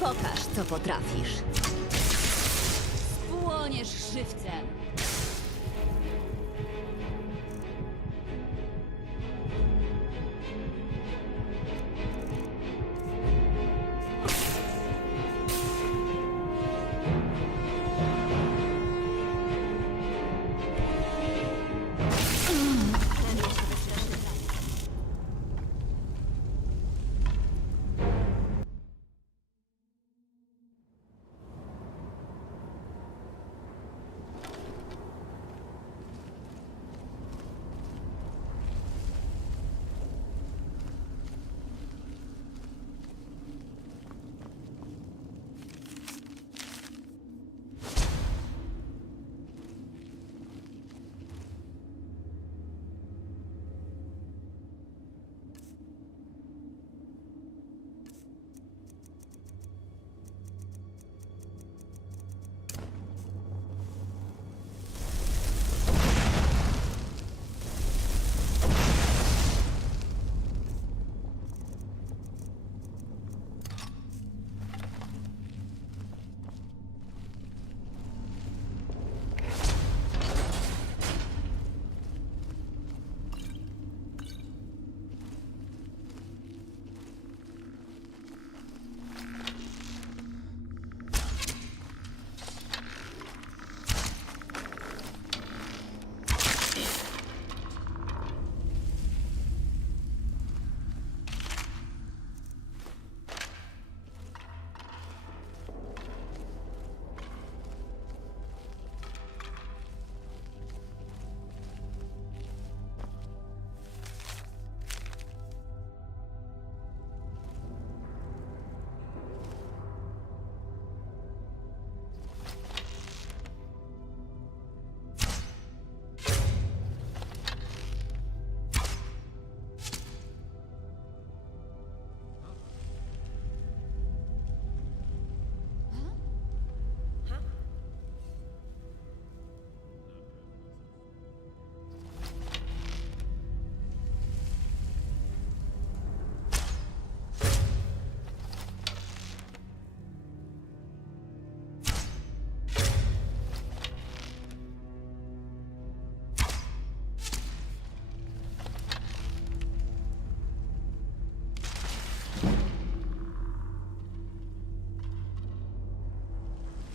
Pokaż, co potrafisz. Spłoniesz żywcem.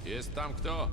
Jest tam kto?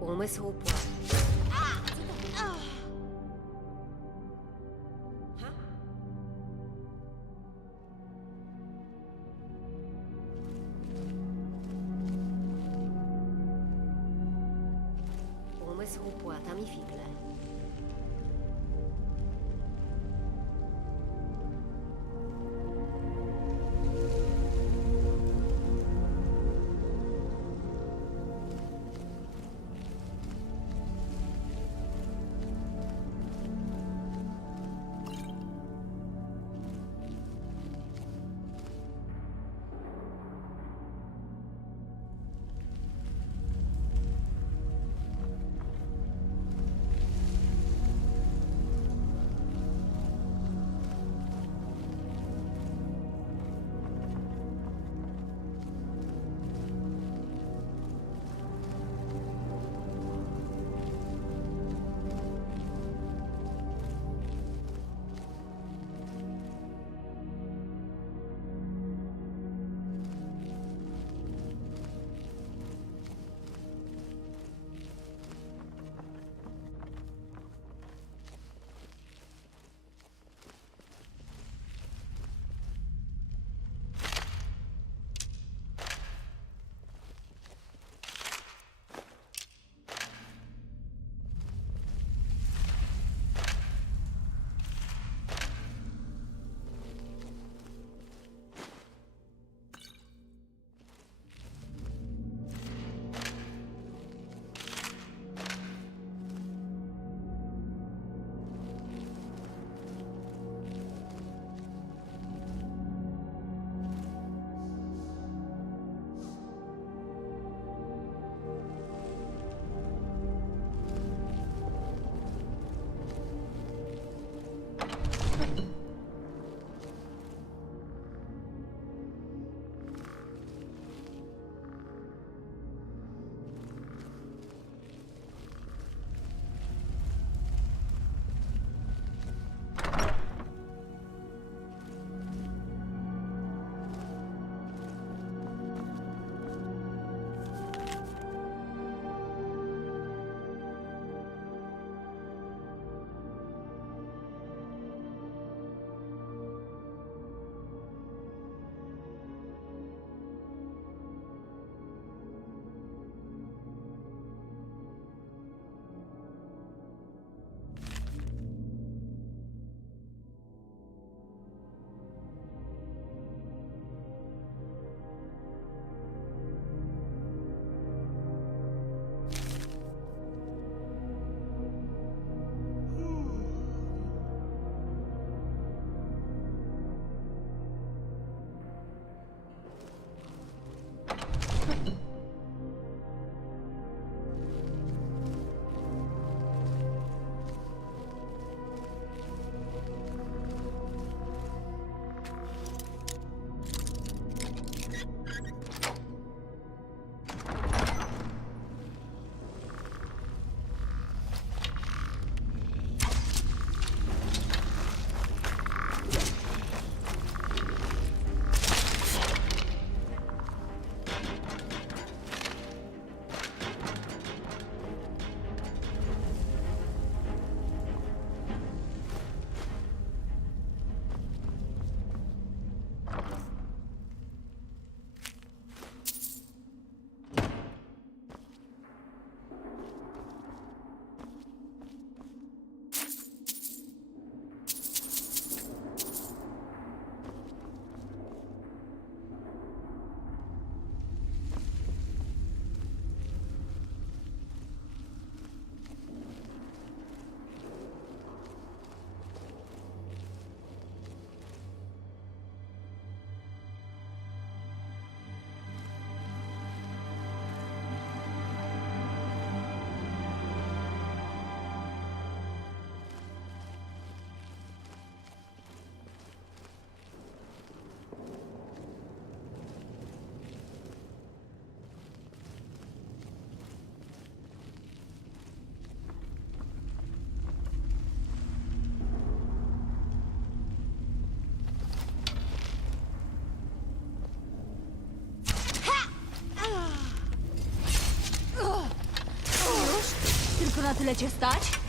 Umysł płat. Umysł płata mi figle. tyle cię stać?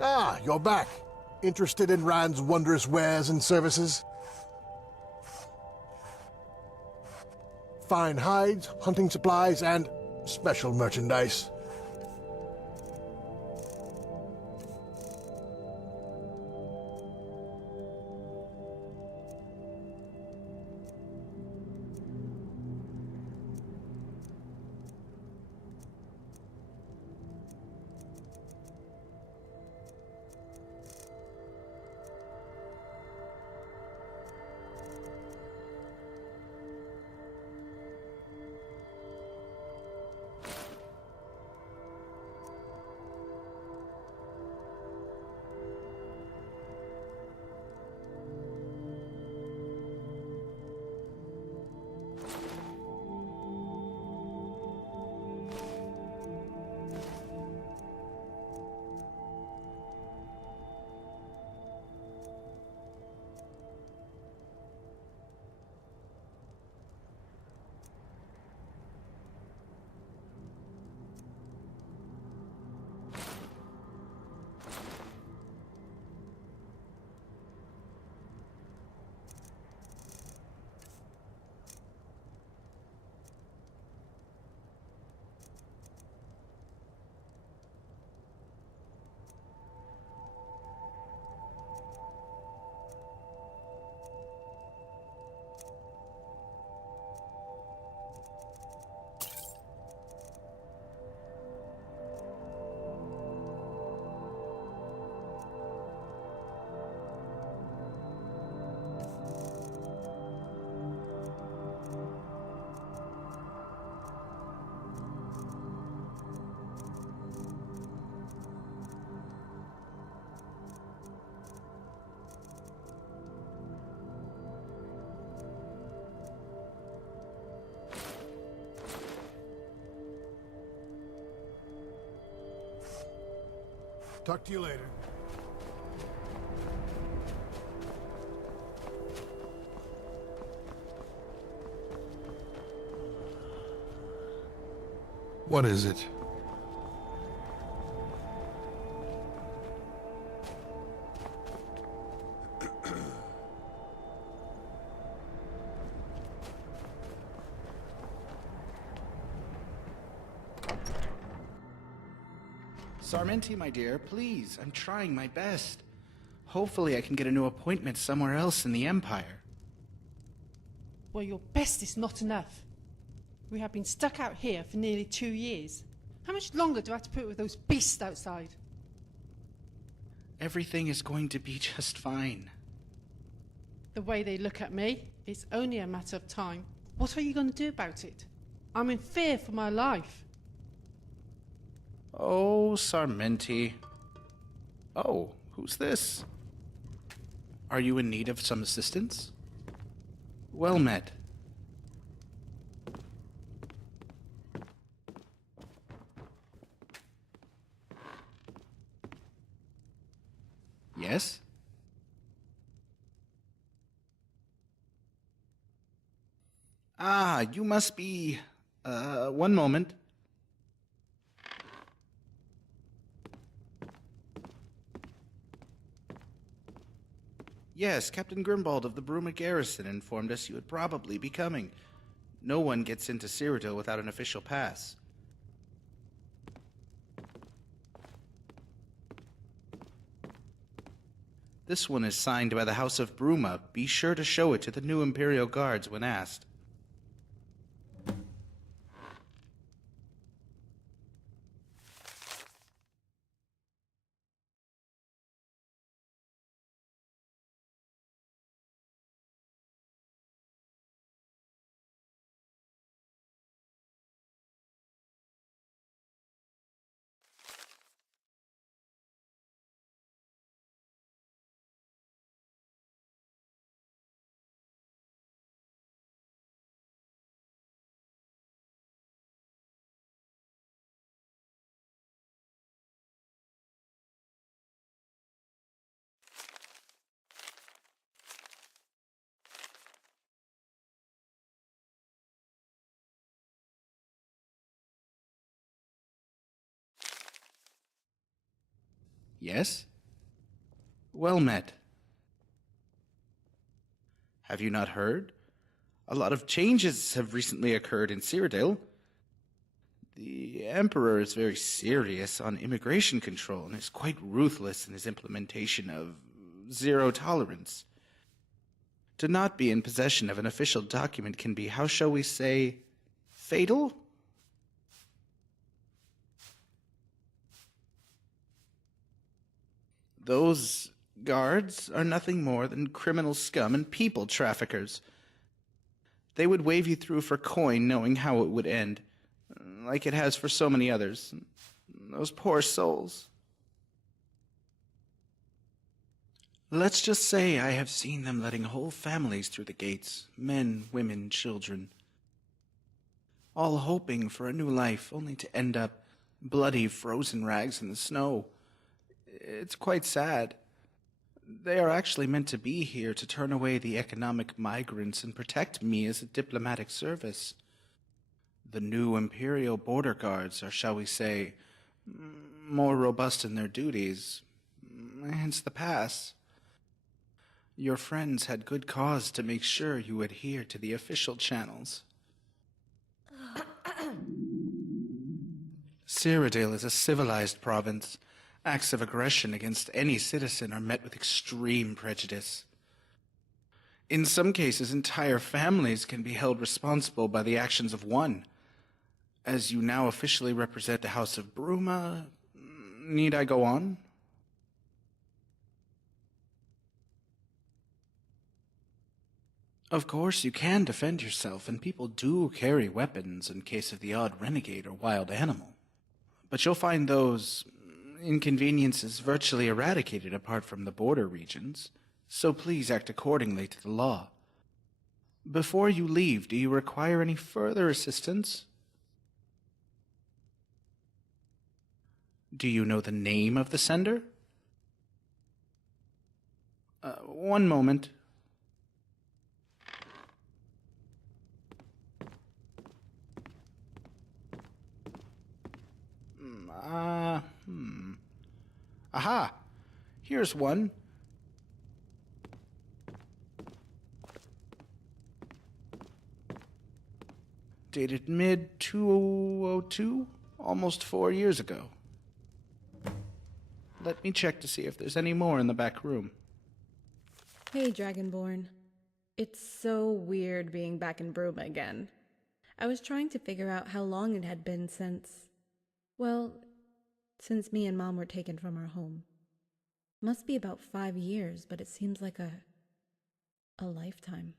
Ah, you're back. Interested in Rand's wondrous wares and services? Fine hides, hunting supplies, and special merchandise. Talk to you later. What is it? Sarmenti, my dear, please, I'm trying my best. Hopefully I can get a new appointment somewhere else in the Empire. Well, your best is not enough. We have been stuck out here for nearly 2 years. How much longer do I have to put up with those beasts outside? Everything is going to be just fine. The way they look at me, it's only a matter of time. What are you going to do about it? I'm in fear for my life. Oh, Sarmenti. Oh, who's this? Are you in need of some assistance? Well met. Yes? Ah, you must be... one moment. Yes, Captain Grimbald of the Bruma Garrison informed us you would probably be coming. No one gets into Cyrodiil without an official pass. This one is signed by the House of Bruma. Be sure to show it to the new Imperial Guards when asked. Yes? Well met. Have you not heard? A lot of changes have recently occurred in Cyrodiil. The Emperor is very serious on immigration control and is quite ruthless in his implementation of zero tolerance. To not be in possession of an official document can be, how shall we say, fatal? Those guards are nothing more than criminal scum and people traffickers. They would wave you through for coin knowing how it would end, like it has for so many others. Those poor souls. Let's just say I have seen them letting whole families through the gates, men, women, children, all hoping for a new life, only to end up bloody, frozen rags in the snow. It's quite sad. They are actually meant to be here to turn away the economic migrants and protect me as a diplomatic service. The new Imperial border guards are, shall we say, more robust in their duties, hence the pass. Your friends had good cause to make sure you adhere to the official channels. Cyrodiil is a civilized province. Acts of aggression against any citizen are met with extreme prejudice. In some cases, entire families can be held responsible by the actions of one. As you now officially represent the House of Bruma, need I go on? Of course, you can defend yourself, and people do carry weapons in case of the odd renegade or wild animal. But you'll find those inconveniences virtually eradicated apart from the border regions, so please act accordingly to the law. Before you leave, do you require any further assistance? Do you know the name of the sender? One moment. Aha! Here's one. Dated mid-2002, almost 4 years ago. Let me check to see if there's any more in the back room. Hey, Dragonborn. It's so weird being back in Bruma again. I was trying to figure out how long it had been since... well, since me and Mom were taken from our home. Must be about 5 years, but it seems like a lifetime.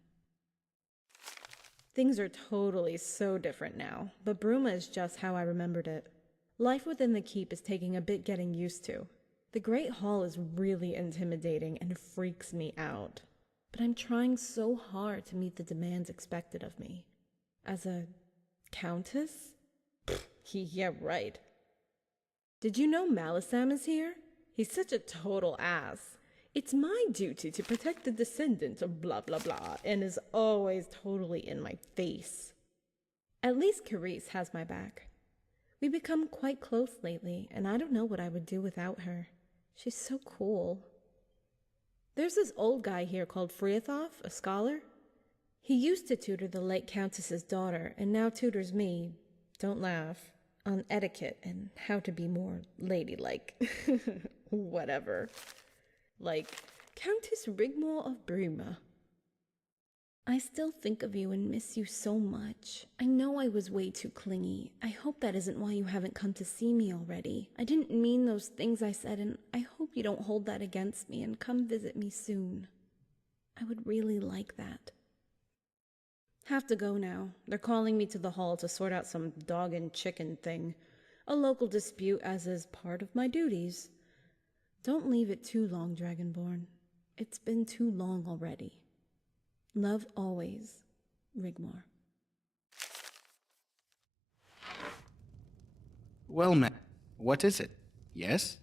Things are totally so different now, but Bruma is just how I remembered it. Life within the keep is taking a bit getting used to. The Great Hall is really intimidating and freaks me out. But I'm trying so hard to meet the demands expected of me. As a countess? Yeah, right. Did you know Malisam is here? He's such a total ass. It's my duty to protect the descendants of blah blah blah, and is always totally in my face. At least Carice has my back. We've become quite close lately, and I don't know what I would do without her. She's so cool. There's this old guy here called Friathoff, a scholar. He used to tutor the late Countess's daughter, and now tutors me, don't laugh, on etiquette and how to be more ladylike. Whatever. Like Countess Rigmore of Bruma. I still think of you and miss you so much. I know I was way too clingy. I hope that isn't why you haven't come to see me already. I didn't mean those things I said, and I hope you don't hold that against me and come visit me soon. I would really like that. Have to go now. They're calling me to the hall to sort out some dog and chicken thing. A local dispute, as is part of my duties. Don't leave it too long, Dragonborn. It's been too long already. Love always, Rigmore. Well, ma, what is it? Yes?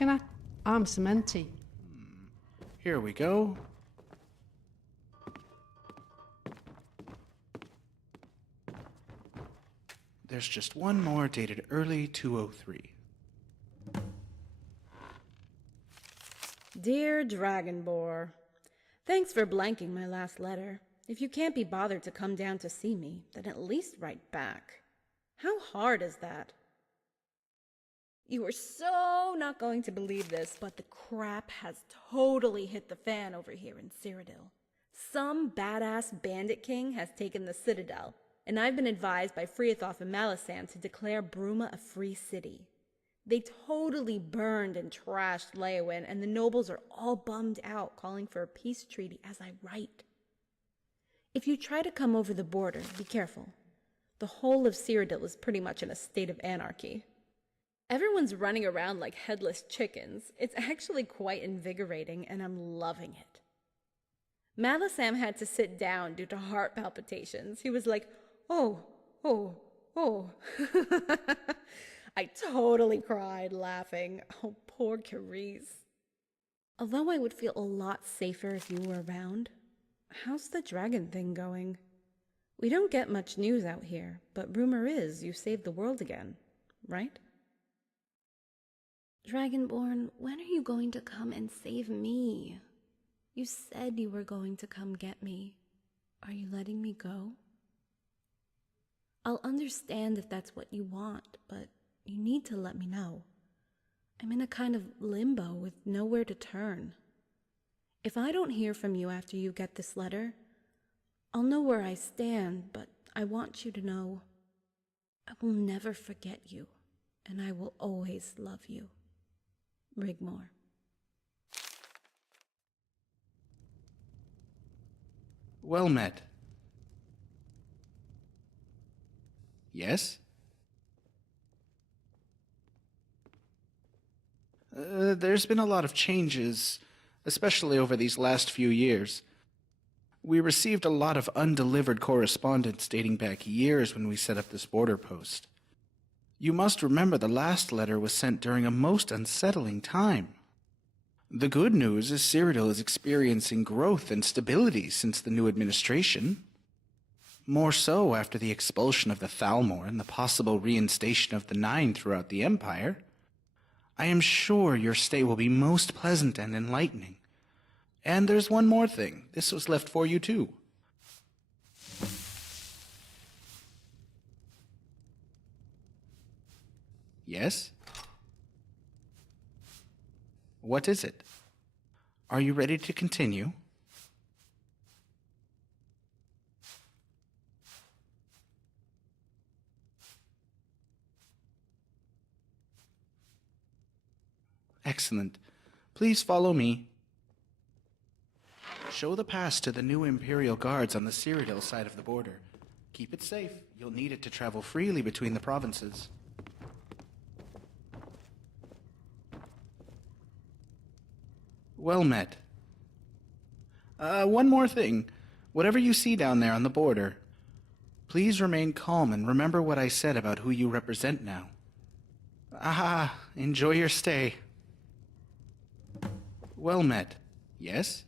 Can I? I'm some empty. Here we go. There's just one more dated early 203. Dear Dragonborn, thanks for blanking my last letter. If you can't be bothered to come down to see me, then at least write back. How hard is that? You are so not going to believe this, but the crap has totally hit the fan over here in Cyrodiil. Some badass bandit king has taken the Citadel, and I've been advised by Freathoth and Malisam to declare Bruma a free city. They totally burned and trashed Leowyn, and the nobles are all bummed out, calling for a peace treaty as I write. If you try to come over the border, be careful. The whole of Cyrodiil is pretty much in a state of anarchy. Everyone's running around like headless chickens. It's actually quite invigorating, and I'm loving it. Malisam had to sit down due to heart palpitations. He was like, oh. I totally cried, laughing. Oh, poor Carice. Although I would feel a lot safer if you were around, how's the dragon thing going? We don't get much news out here, but rumor is you saved the world again, right? Dragonborn, when are you going to come and save me? You said you were going to come get me. Are you letting me go? I'll understand if that's what you want, but you need to let me know. I'm in a kind of limbo with nowhere to turn. If I don't hear from you after you get this letter, I'll know where I stand, but I want you to know I will never forget you, and I will always love you. Rigmore. Well met. Yes? There's been a lot of changes, especially over these last few years. We received a lot of undelivered correspondence dating back years when we set up this border post. You must remember the last letter was sent during a most unsettling time. The good news is Cyrodiil is experiencing growth and stability since the new administration. More so after the expulsion of the Thalmor and the possible reinstation of the Nine throughout the Empire. I am sure your stay will be most pleasant and enlightening. And there's one more thing. This was left for you too. Yes? What is it? Are you ready to continue? Excellent. Please follow me. Show the pass to the new Imperial Guards on the Cyrodiil side of the border. Keep it safe. You'll need it to travel freely between the provinces. Well met. One more thing. Whatever you see down there on the border, please remain calm and remember what I said about who you represent now. Ah, enjoy your stay. Well met. Yes?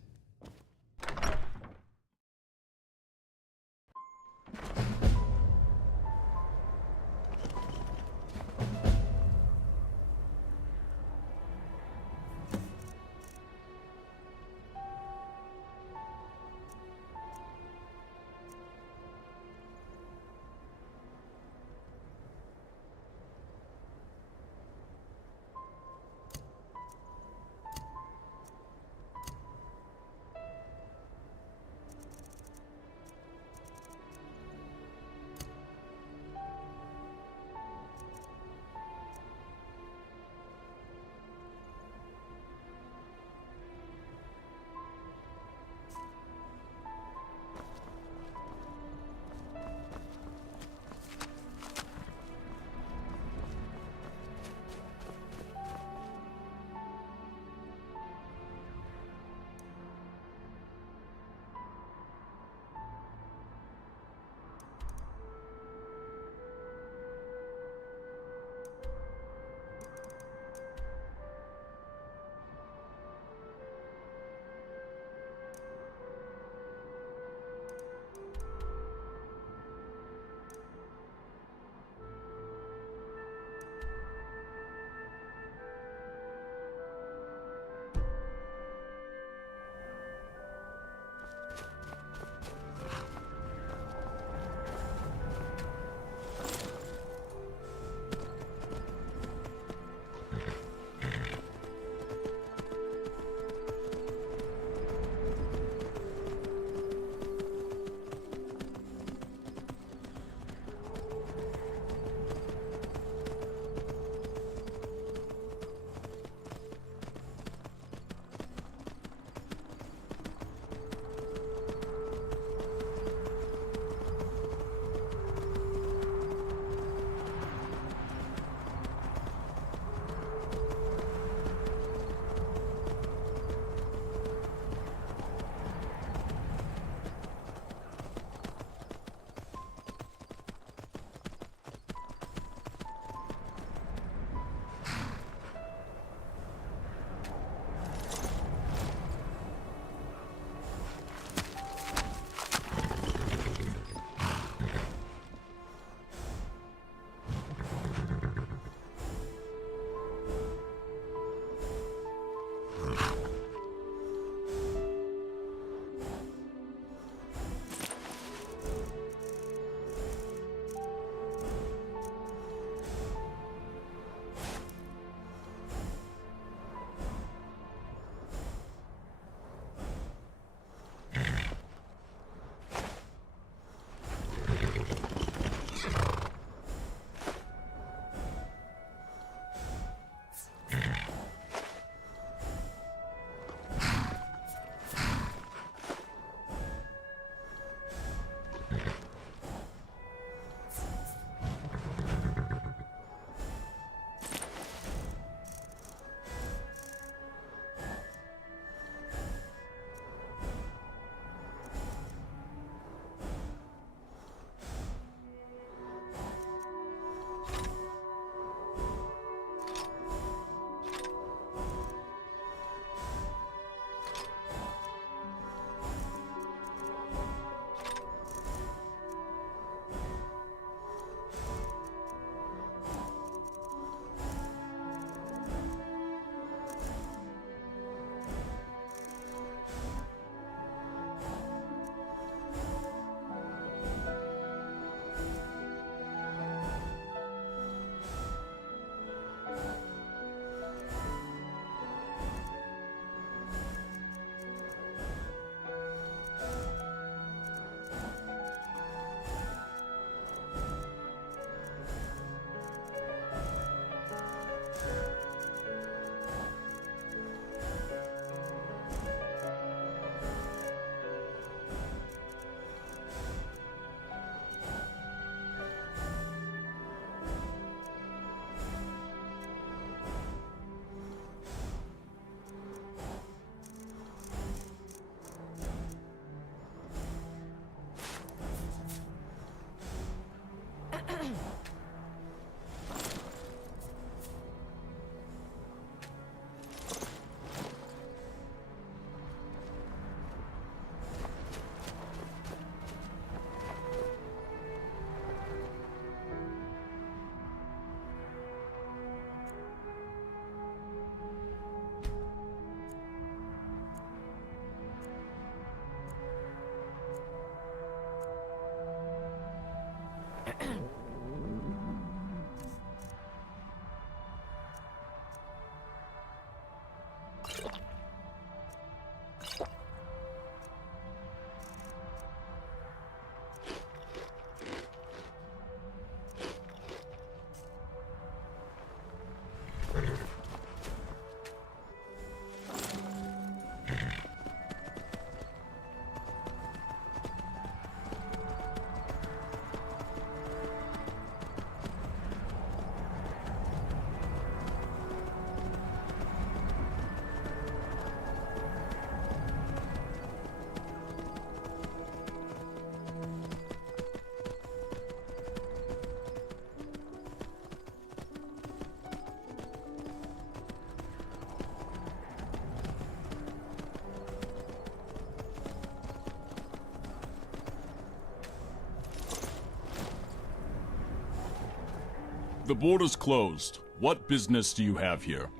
The border's closed. What business do you have here?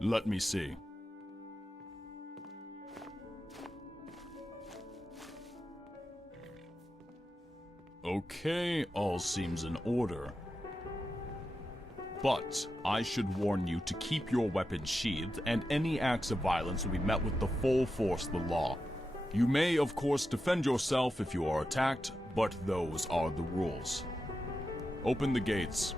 Let me see. Okay, all seems in order. But I should warn you to keep your weapons sheathed, and any acts of violence will be met with the full force of the law. You may, of course, defend yourself if you are attacked, but those are the rules. Open the gates.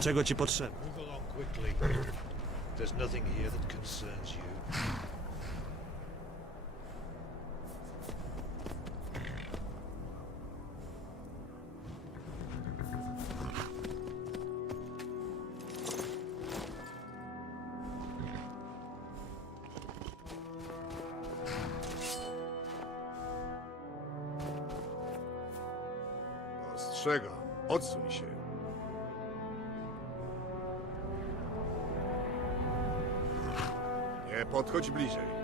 Czego ci potrzeba? Move along quickly. There's nothing here that concerns you. Ostrzegam, odsuń się. Nie podchodź bliżej.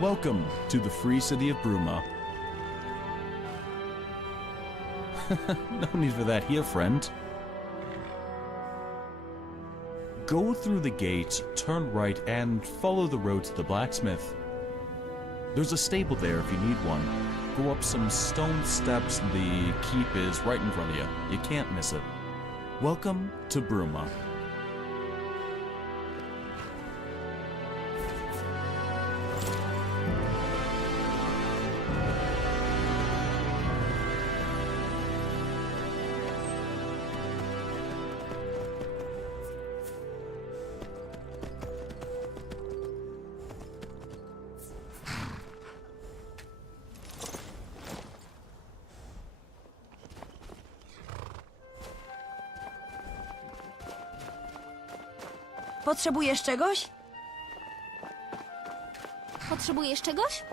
Welcome to the free city of Bruma. No need for that here, friend. Go through the gate, turn right, and follow the road to the blacksmith. There's a stable there if you need one. Go up some stone steps, the keep is right in front of you. You can't miss it. Welcome to Bruma. Potrzebujesz czegoś? Potrzebujesz czegoś?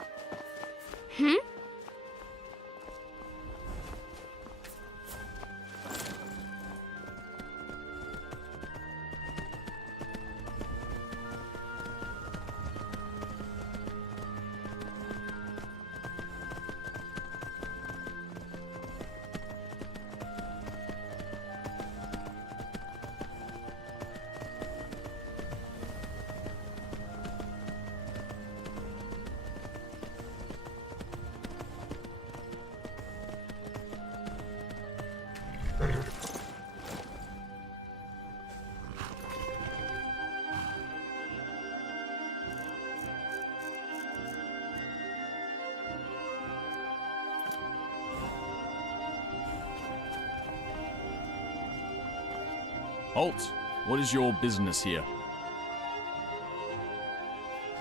Halt! What is your business here?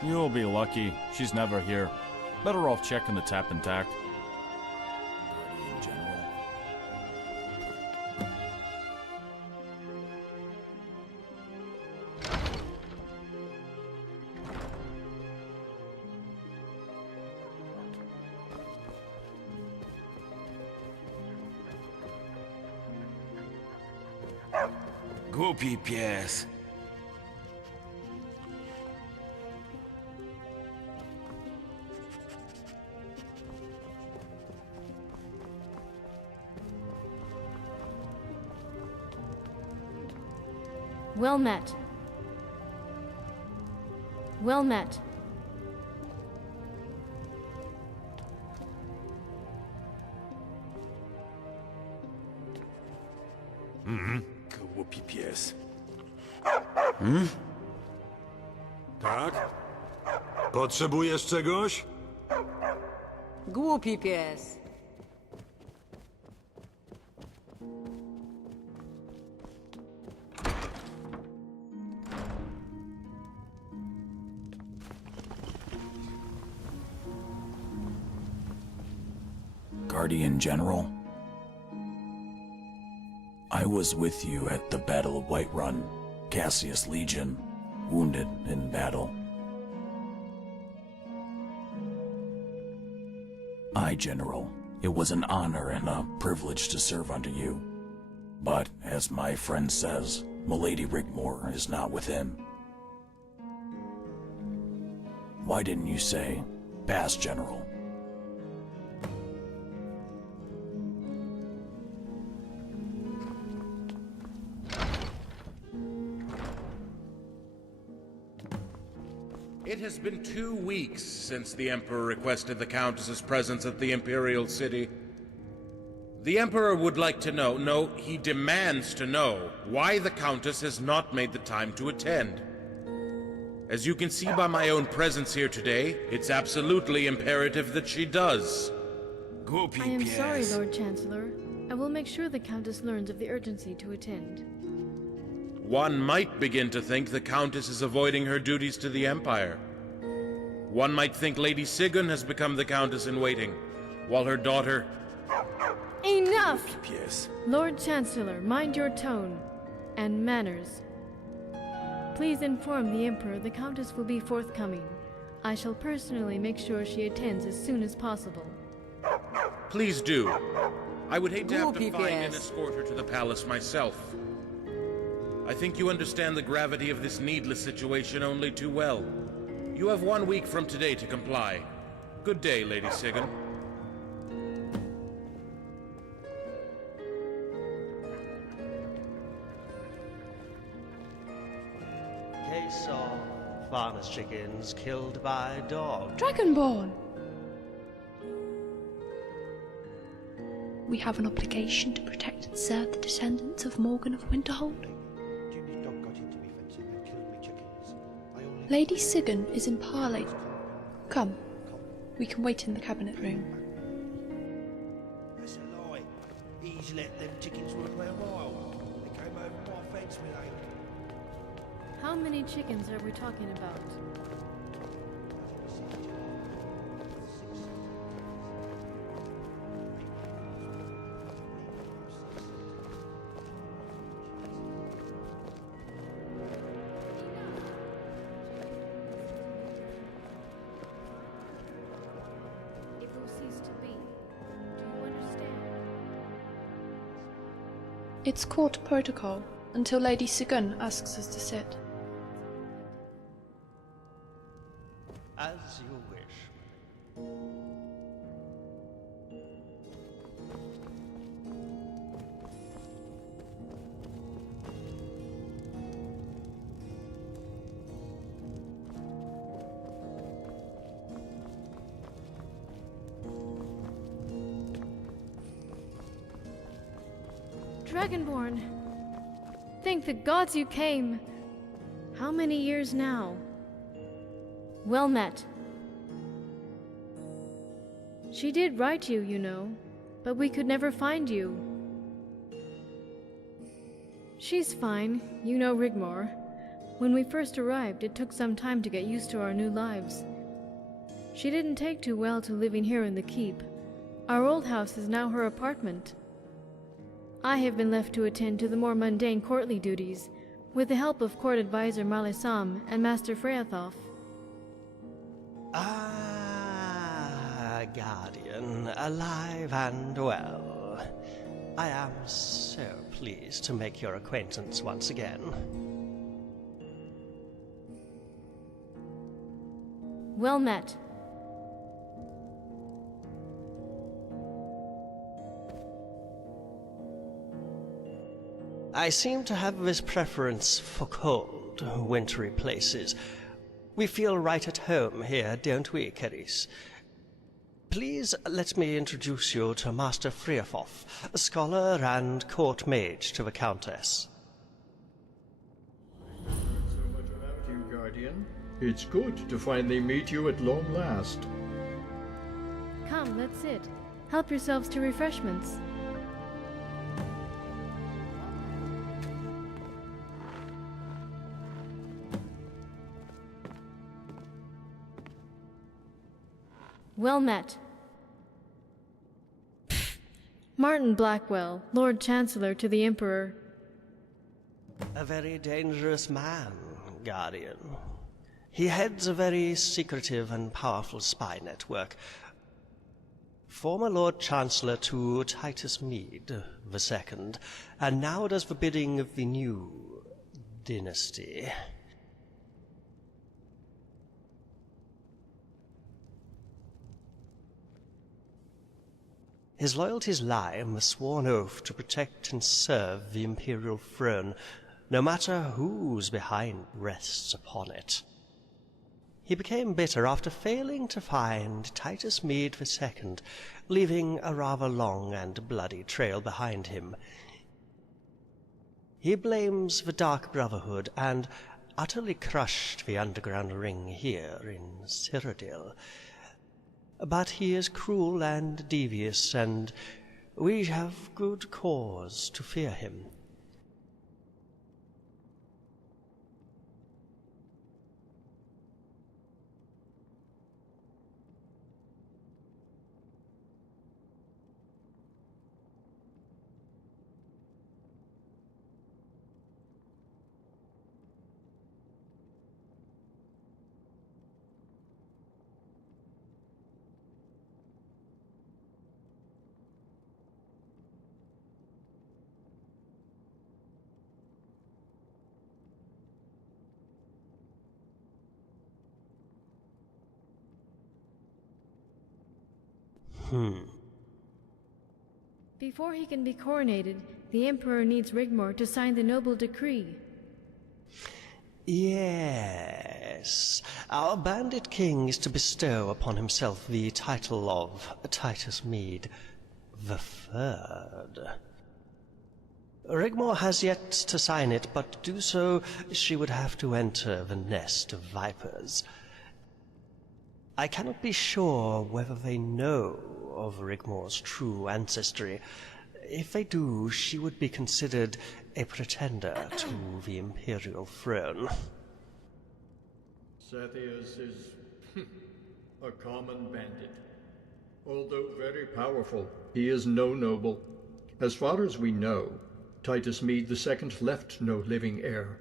You'll be lucky. She's never here. Better off checking the tap and tack. Guardian General. Głupi pies. Well met. Well met. Głupi pies. Tak? Potrzebujesz czegoś? Głupi pies. Guardian General. I was with you at the Battle of Whiterun, Cassius Legion, wounded in battle. Aye, General. It was an honor and a privilege to serve under you. But, as my friend says, Milady Rigmore is not with him. Why didn't you say, pass, General? It has been 2 weeks since the Emperor requested the Countess's presence at the Imperial City. The Emperor would like to know, no, he demands to know, why the Countess has not made the time to attend. As you can see by my own presence here today, it's absolutely imperative that she does. I am sorry, Lord Chancellor. I will make sure the Countess learns of the urgency to attend. One might begin to think the Countess is avoiding her duties to the Empire. One might think Lady Sigyn has become the Countess-in-waiting, while her daughter... Enough! Yes. Lord Chancellor, mind your tone and manners. Please inform the Emperor the Countess will be forthcoming. I shall personally make sure she attends as soon as possible. Please do. I would hate to have to find and escort her to the palace myself. I think you understand the gravity of this needless situation only too well. You have 1 week from today to comply. Good day, Lady Sigyn. Case of farmer's chickens killed by dog. Dragonborn! We have an obligation to protect and serve the descendants of Morgan of Winterhold. Jim's dog got into me fencing and killed me chickens. I only... Lady Sigyn is in parley. Come, we can wait in the cabinet room. That's a lie. He's let them chickens run round wild. They came over my fence with they... How many chickens are we talking about? It will cease to be. Do you understand? It's court protocol until Lady Sigyn asks us to sit. As you wish. Dragonborn! Thank the gods you came! How many years now? Well met. She did write you, you know, but we could never find you. She's fine, you know Rigmor. When we first arrived, it took some time to get used to our new lives. She didn't take too well to living here in the keep. Our old house is now her apartment. I have been left to attend to the more mundane courtly duties, with the help of court advisor Malisam and Master Freathoff. Ah, Guardian, alive and well. I am so pleased to make your acquaintance once again. Well met. I seem to have this preference for cold, wintry places. We feel right at home here, don't we, Keris? Please let me introduce you to Master Freathoff, a scholar and court mage to the Countess. So much about you, Guardian. It's good to finally meet you at long last. Come, let's sit. Help yourselves to refreshments. Well met. Martin Blackwell, Lord Chancellor to the Emperor. A very dangerous man, Guardian. He heads a very secretive and powerful spy network. Former Lord Chancellor to Titus Mead II, and now does the bidding of the new dynasty. His loyalties lie in the sworn oath to protect and serve the imperial throne, no matter whose behind rests upon it. He became bitter after failing to find Titus Mead II, leaving a rather long and bloody trail behind him. He blames the Dark Brotherhood and utterly crushed the underground ring here in Cyrodiil. But he is cruel and devious, and we have good cause to fear him. Before he can be coronated, the Emperor needs Rigmor to sign the noble decree. Yes. Our bandit king is to bestow upon himself the title of Titus Mede the Third. Rigmor has yet to sign it, but to do so, she would have to enter the nest of vipers. I cannot be sure whether they know of Rigmor's true ancestry. If they do, she would be considered a pretender to the imperial throne. Sathius is a common bandit. Although very powerful, he is no noble. As far as we know, Titus Mede II left no living heir.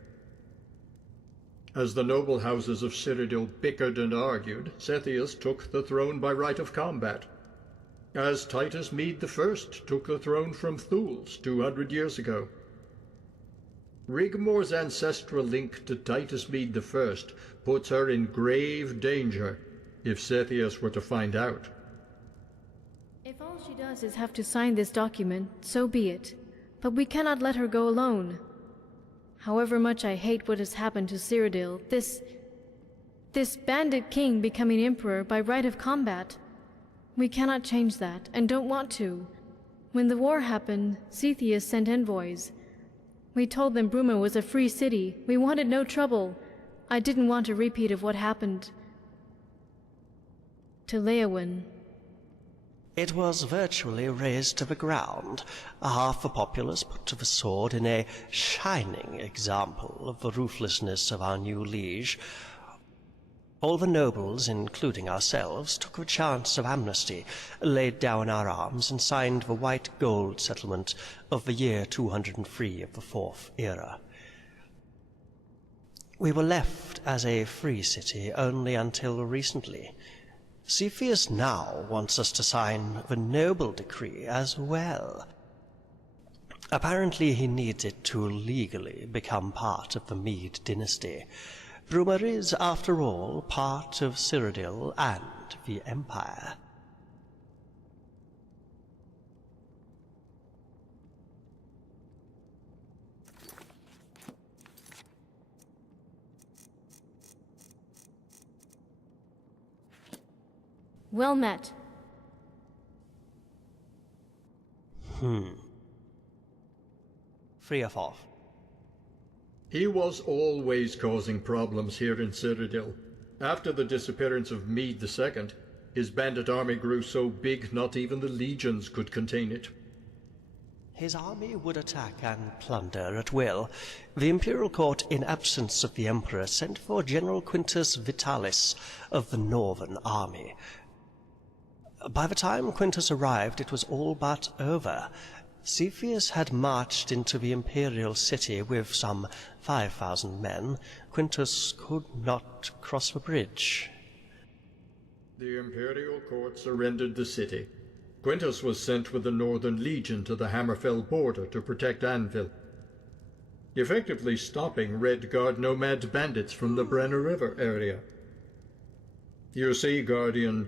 As the noble houses of Cyrodiil bickered and argued, Sathius took the throne by right of combat. As Titus Mede I took the throne from Thules 200 years ago. Rigmor's ancestral link to Titus Mede I puts her in grave danger if Sathius were to find out. If all she does is have to sign this document, so be it. But we cannot let her go alone. However much I hate what has happened to Cyrodiil, this bandit king becoming emperor by right of combat, we cannot change that, and don't want to. When the war happened, Zethius sent envoys. We told them Bruma was a free city. We wanted no trouble. I didn't want a repeat of what happened to Leowyn. It was virtually razed to the ground, half the populace put to the sword in a shining example of the ruthlessness of our new liege. All the nobles, including ourselves, took the chance of amnesty, laid down our arms, and signed the white gold settlement of the year 203 of the Fourth Era. We were left as a free city only until recently. Cepheus now wants us to sign the noble decree as well. Apparently he needs it to legally become part of the Mede dynasty. Bruma is, after all, part of Cyrodiil and the Empire. Well met. Free of off. He was always causing problems here in Cyrodiil. After the disappearance of Mede II, his bandit army grew so big not even the legions could contain it. His army would attack and plunder at will. The imperial court, in absence of the emperor, sent for General Quintus Vitalis of the Northern Army. By the time Quintus arrived, it was all but over. Cepheus had marched into the imperial city with some 5,000 men. Quintus could not cross the bridge. The imperial court surrendered the city. Quintus was sent with the Northern Legion to the Hammerfell border to protect Anvil, effectively stopping Red Guard nomad bandits from the Brenner River area. You see, Guardian,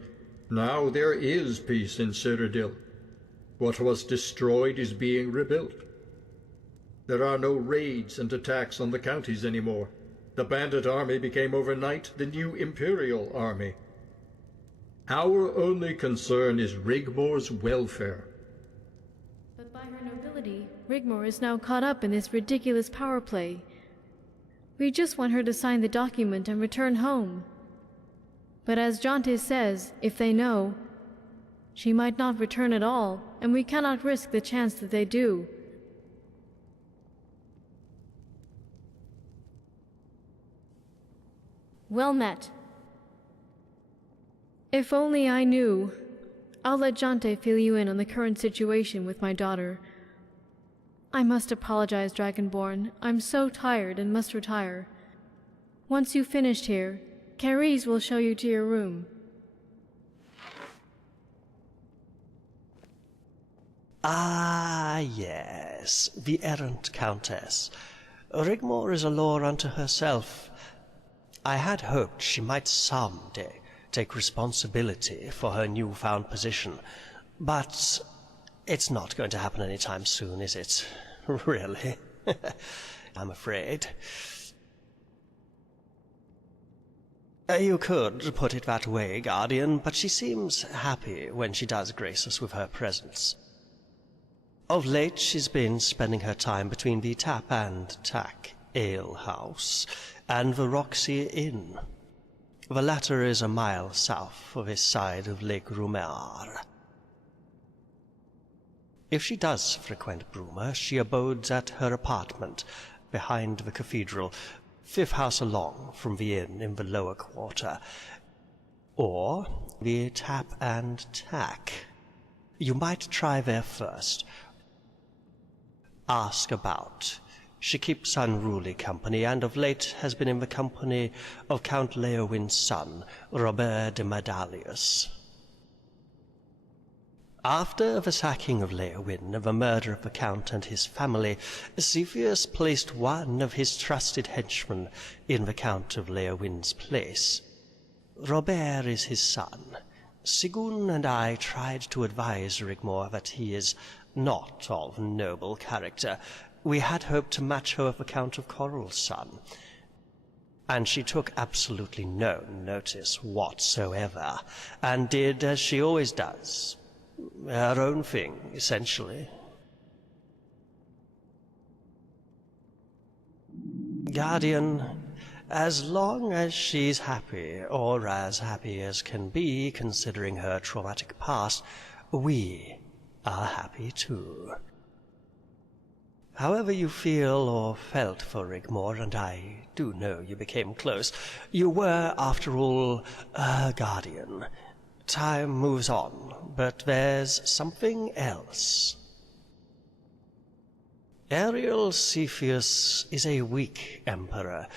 now there is peace in Cyrodiil. What was destroyed is being rebuilt. There are no raids and attacks on the counties anymore. The bandit army became overnight the new imperial army. Our only concern is Rigmor's welfare. But by her nobility, Rigmor is now caught up in this ridiculous power play. We just want her to sign the document and return home. But as Jonte says, if they know, she might not return at all, and we cannot risk the chance that they do. Well met. If only I knew. I'll let Jonte fill you in on the current situation with my daughter. I must apologize, Dragonborn. I'm so tired and must retire. Once you've finished here, Carice will show you to your room. Ah, yes, the errant countess. Rigmor is a lore unto herself. I had hoped she might someday take responsibility for her newfound position. But it's not going to happen anytime soon, is it? Really? I'm afraid. You could put it that way, Guardian, but she seems happy when she does grace us with her presence. Of late, she's been spending her time between the Tap and Tack Ale House and the Roxy Inn. The latter is a mile south of this side of Lake Rumer. If she does frequent Brumer, she abodes at her apartment behind the cathedral, 5th house along from the inn in the lower quarter, or the Tap and Tack. You might try there first. Ask about. She keeps unruly company, and of late has been in the company of Count Leowin's son, Robert de Medalius. After the sacking of Leowin and the murder of the Count and his family, Cepheus placed one of his trusted henchmen in the Count of Leowin's place. Robert is his son. Sigun and I tried to advise Rigmor that he is not of noble character. We had hoped to match her with the Count of Coral's son, and she took absolutely no notice whatsoever, and did as she always does. Her own thing, essentially. Guardian, as long as she's happy, or as happy as can be considering her traumatic past, we are happy too. However you feel or felt for Rigmor, and I do know you became close, you were, after all, a guardian. Time moves on, but there's something else. Ariel Cepheus is a weak emperor.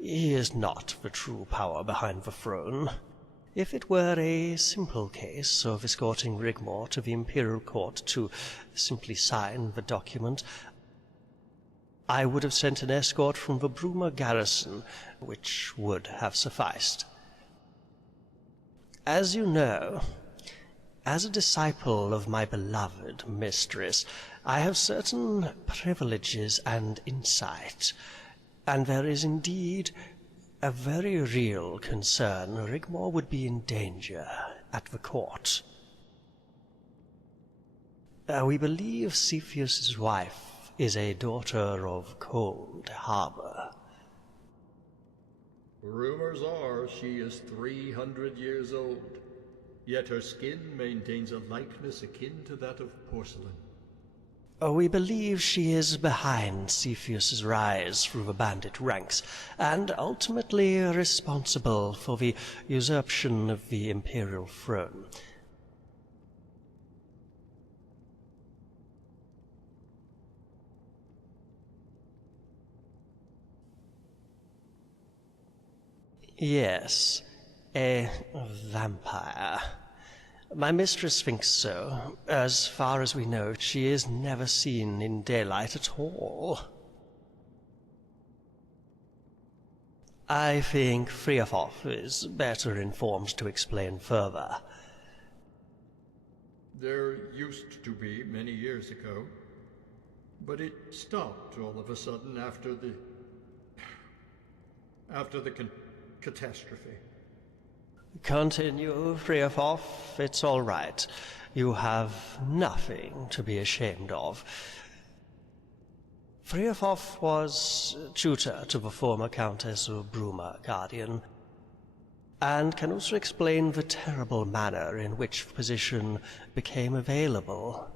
He is not the true power behind the throne. If it were a simple case of escorting Rigmor to the Imperial Court to simply sign the document, I would have sent an escort from the Brumer garrison, which would have sufficed. As you know, as a disciple of my beloved mistress, I have certain privileges and insight, and there is indeed a very real concern Rigmor would be in danger at the court. We believe Cepheus's wife is a daughter of Cold Harbor. Rumors are she is 300 years old, yet her skin maintains a likeness akin to that of porcelain. We believe she is behind Cepheus's rise through the bandit ranks, and ultimately responsible for the usurpation of the imperial throne. Yes, a vampire. My mistress thinks so. As far as we know, she is never seen in daylight at all. I think Friafoff is better informed to explain further. There used to be many years ago, but it stopped all of a sudden after the catastrophe. Continue, Friafoff. It's all right. You have nothing to be ashamed of. Friafoff was tutor to the former Countess of Brumer, Guardian, and can also explain the terrible manner in which the position became available.